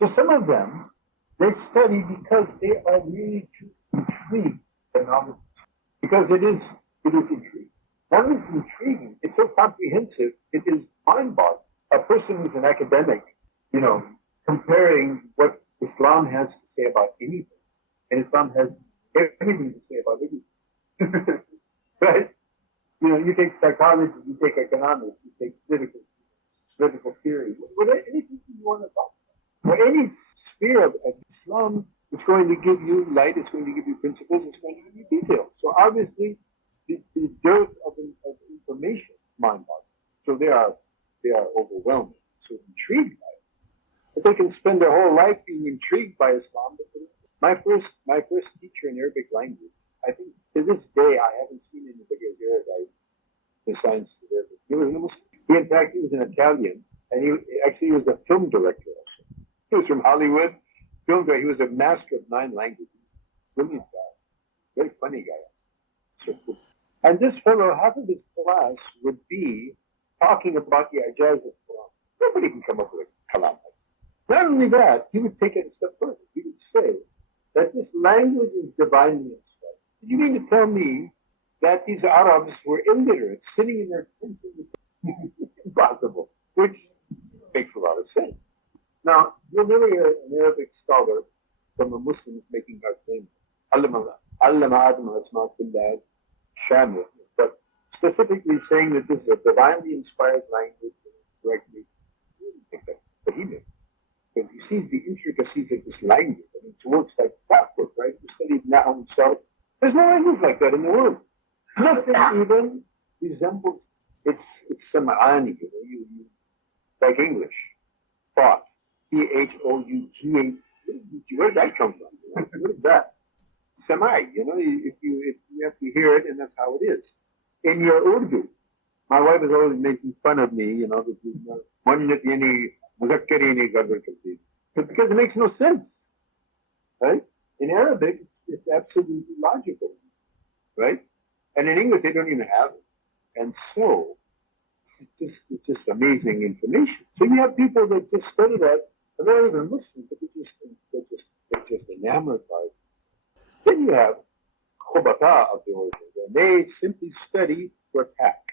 So some of them, they study because they are really intrigued by knowledge. Because it is intriguing. Not only is it intriguing, it's so comprehensive, it is mind-boggling. A person who's an academic, comparing what Islam has to say about anything, and Islam has everything to say about anything. Right? You take psychology, you take economics, you take political theory, anything you want to talk about. Or any sphere of Islam is going to give you light, it's going to give you principles, it's going to give you details. So obviously, the dearth of information is mind-boggling. So they are overwhelmed, so intrigued by it. But they can spend their whole life being intrigued by Islam. My first teacher in Arabic language, I think to this day I haven't seen anybody as Arabic in science. He was a Muslim. In fact, he was an Italian, and he was a film director also. He was from Hollywood. He was a master of 9 languages. Brilliant guy. Very funny guy. So cool. And this fellow, half of his class would be talking about the Ijaz of Quran. Nobody can come up with a kalam. Not only that, he would take it a step further. He would say that this language is divinely inspired. You mean to tell me that these Arabs were illiterate, sitting in their tents? Impossible. Which makes a lot of sense. Now, you'll never hear an Arabic scholar from a Muslim making that claim. But specifically saying that this is a divinely inspired language directly, but he did. Because he sees the intricacies of this language. I mean, it works like clockwork, right? You studied now himself. There's no language like that in the world. Nothing even resembles it's Sam'ani, like English. Thought. Thought. Where did that come from? What is that? Samai, if you have to hear it, and that's how it is. In your Urdu, my wife is always making fun of me, because it makes no sense, right? In Arabic, it's absolutely logical, right? And in English, they don't even have it. And so, it's just amazing information. So you have people that just study that, and they're not even Muslims, but they're just enamored by it. Then you have khubata of the origin, and they simply study to attack.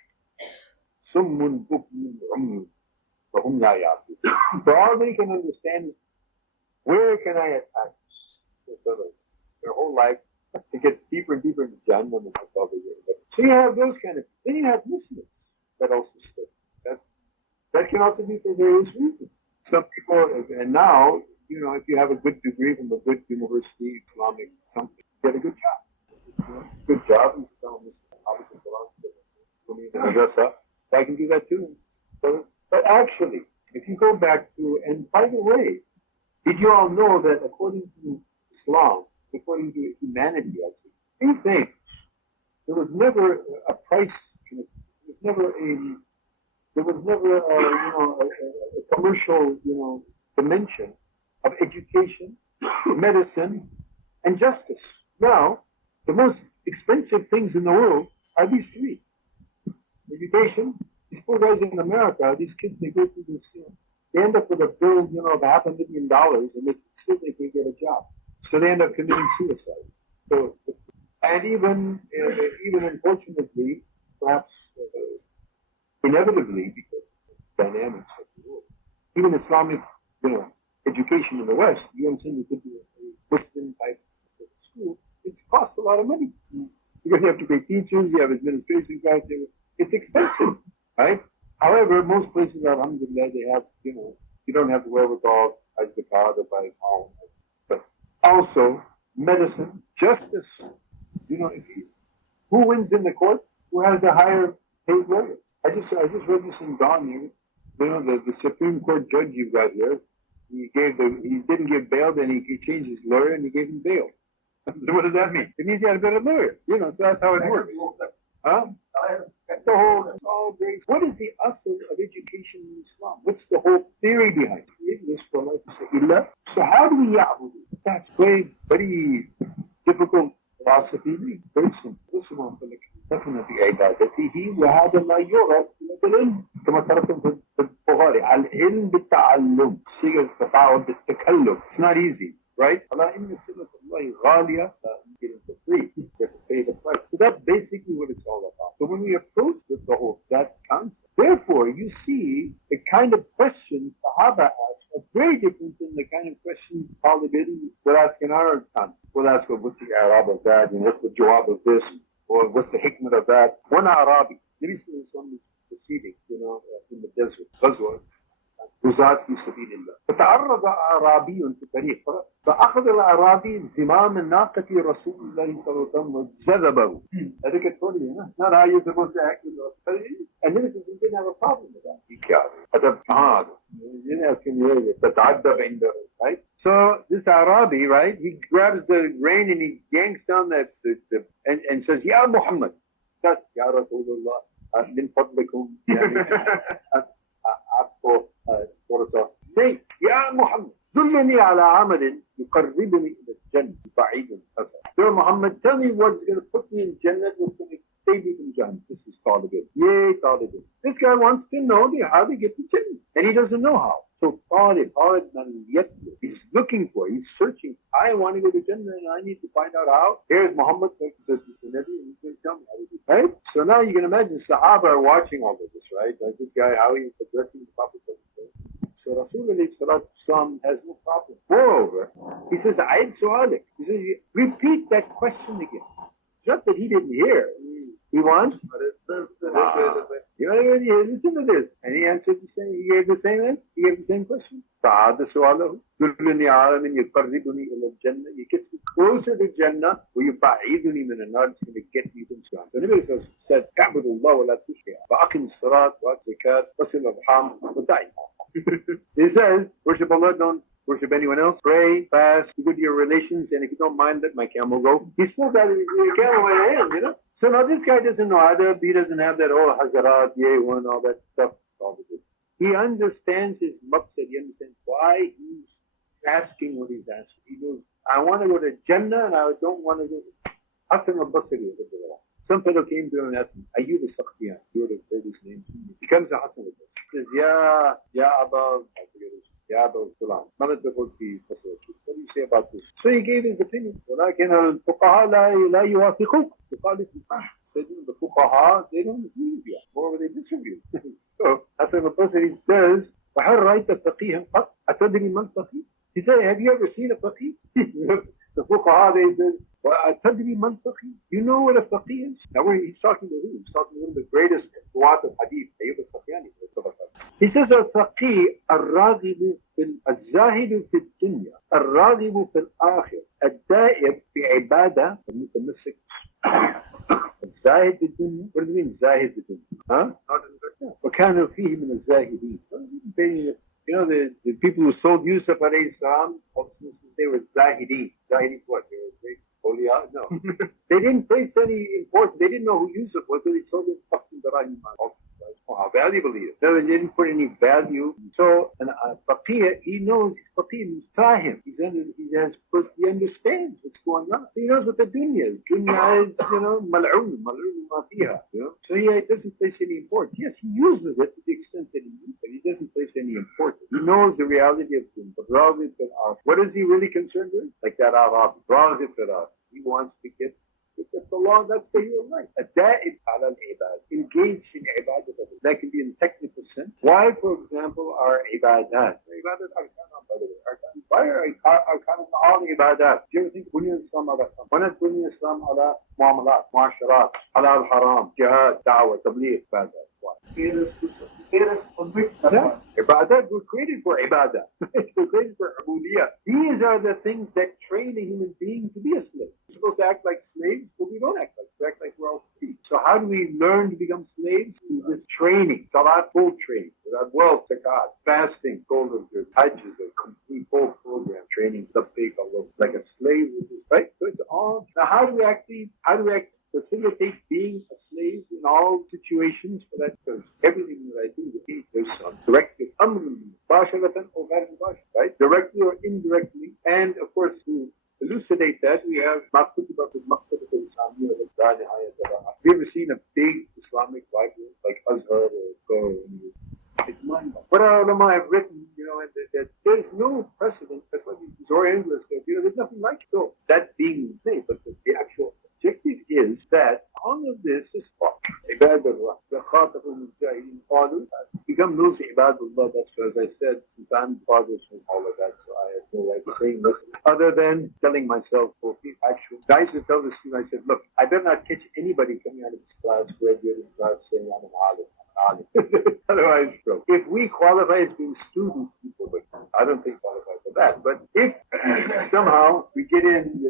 Summun bukmun ummun fahum la ya'qilun. So all they can understand is, where can I attack their whole life? It gets deeper and deeper into Jannah. So you have those kind of. Then you have Muslims that also study. That can also be for various reasons. Some people, and now, if you have a good degree from a good university, Islamic something, you get a good job. Good job, and Madrasah. I can do that too. But actually, if you go back to, and by the way, did you all know that according to Islam, according to humanity, actually, 2 things. There was never a price. There was never a commercial, dimension of education, medicine, and justice. Now, the most expensive things in the world are these 3. Education. These poor guys in America, these kids, they go through this, they end up with a bill, of $500,000, and they can't get a job. So they end up committing suicide. So, and even unfortunately, perhaps inevitably, because of the dynamics of the world, even Islamic, education in the West, you understand, you could do a Christian type of school. It costs a lot of money because you have to pay teachers, you have administration costs. It's expensive, right? However, most places, alhamdulillah, they have, you don't have the wherewithal as the car to buy a home. But also, medicine, justice. Who wins in the court? Who has a higher paid lawyer? I just read this in Dawn here. The Supreme Court judge you've got here, he didn't give bail, then he changed his lawyer and he gave him bail. So what does that mean? It means he had a better lawyer. So that's how it works. Huh? That's all great. What is the asl of education in Islam? What's the whole theory behind it? So how do we ya'budu? That's very difficult philosophy. Very simple. Definitely عبادته وهذا ما يعرف بالعلم كما تركتم في البخاري العلم بالتعلم صيغة التفاعل بالتكلف. It's not easy, right? Allah inna صلة الله غالية, get it for free. You have to pay the price. So that's basically what it's all about. So when we approach the whole that concept, therefore you see the kind of questions Sahaba ask are very different than the kind of questions Talibin would ask in our time. We'll ask, well, what's the Arab of that, and what's the jawab of this, or what's the hikmah of that. One Arabi, maybe some proceeding, in the desert, Ghazwa, غزاة في سبيل الله. فتعرض أعرابي في الطريق فأخذ الأعرابي زمام الناقة رسول الله صلى الله عليه وسلم وجذبه. هذيك الطريقة, not how you're supposed to act with us. And then he didn't have a problem with that. هذا هذا تتعذب عنده, right? So this Arabi, right, he grabs the rein and he yanks down and says, Ya Muhammad, that's Ya Rasulullah, min fadlikum, आपको थोड़ा सा नहीं या Mohammad दुल्लनी ala amalin yuqarribuni ila al-jannah ba'idan. So Muhammad, tell me what's going to put me in Jannah, what's going to save me from Jannah. This is Talibin. Yay, Talibin. This guy wants to know how to get to Jannah, and he doesn't know how. So Talib man yatlu, he's looking for, he's searching. I want to go to Jannah and I need to find out how. Here's Muhammad, and he's going to tell me how to do it. Right? So now you can imagine Sahaba are watching all of this, right? Like this guy, how he's addressing the Prophet. So Rasulullah has no problem. Moreover, he says, Aid Su'alik. He says, repeat that question again. It's not that he didn't hear. He wants, but it's listen to this. And he answered the same, he gave the same answer, he gave the same question. فَعَادَ سُؤَالَهُ كُلُّنِي عَالَمٍ يُقَرِّبُنِي إِلَى الْجَنَّةِ. He gets me closer to Jannah, وَيُبَعِّدُنِي مِنَ النَّارِ. It's going to get me from Jannah. The Nabi said, اعبد الله ولا تشرك فأقم الصلاة وآت الزكاة وصل الأرحام ودع. He says, worship Allah, don't worship anyone else, pray, fast, do good to your relations, and if you don't mind, let my camel go. He still got your camel in his hand, So now this guy doesn't know adab, he doesn't have that, Hazarat, one, all that stuff. He understands his maqsad, he understands why he's asking what he's asking. He goes, I want to go to Jannah and I don't want to go to Hassan al-Basri. Some fellow came to him and asked him, Ayyub al-Saqtiyan, you would have heard his name. He comes to Hassan al-Basri. He says, Ya Abba, Ya Abba Salam, what do you say about this? So he gave his opinion. ولكن الفقهاء لا يوافقوك. The fuqaha, they don't agree with you. Moreover, they disagree. So Hassan al-Basri says, وهل رأيت فقيها قط؟ أتدري من فقيه? He said, have you ever seen a faqih? The fuqaha, they said, أتدري من فقيه? You know what a faqih is? Now he's talking to who? He's talking to one of the greatest ruwat of hadith, Ayyub al-Sufyani. He says, الفقيه الراغب الزاهد في الدنيا الراغب في الآخر الدائب في عبادة المتمسك. الزاهد في الدنيا. What does it mean, زاهد في الدنيا? Huh? وكانوا فيه من الزاهدين. The people who sold Yusuf alayhi salam, they were Zahidi. Zahidi what? They were great holy. No. They didn't place any importance. They didn't know who Yusuf was, so they sold him something that I knew. How valuable he is. So they didn't put any value. So, Faqih, he knows, Faqih means Fahim. He understands what's going on. He knows what the dunya is. Dunya is, mal'un ma fiha. So he doesn't place any importance. Yes, he uses it to the extent that he uses it. He doesn't place any importance. He knows the reality of things. But what is he really concerned with? Like that Arab. He wants to get that's the law, that's the human right. Da'ib ala al-ibad. Engaged in ibadat. That can be in technical sense. Why, for example, are ibadat? Ibadat arkan, by the way. Why are arkan all ibadat? Do you ever think Bunya Islam ala Islam? Why not Bunya Islam ala muamalat, muasharat, ala al-haram, jihad, da'wah, tabligh, ibadat? Why? Ibadat were created for ibadah. Were created for ubudiyah. These are the things that train a human being to be a slave. We're supposed to act like slaves, but we don't act like slaves. We act like we're all free. So how do we learn to become slaves? Through this training. Salat, full training. Well, zakat, fasting, golden good, hajj is a complete full program training. Like a slave, right? So it's all. Now how do we actually facilitate being a slave in all situations for that? Because everything that I do, there's some directive, right? Directly or indirectly. And of course, to elucidate that, we have have you ever seen a big Islamic library like Azhar or Go? It's mind-blowing. What our ulama have written, There's no precedent. That's what these Orientalists say. There's nothing like it. So that being the thing, but the actual objective is that all of this is fought. Ibadullah. The Khatabul Mujahideen Fathers become those Ibadullah. That's what, as I said, Sultan fathers from all of that. So I have no right to saying this. Other than telling myself, actual guys who tell this to me, I said, look, I better not catch anybody coming out of this class, graduating class, saying I'm an alim. Otherwise, so if we qualify as being students, people, but I don't think qualify for that. But if somehow we get in,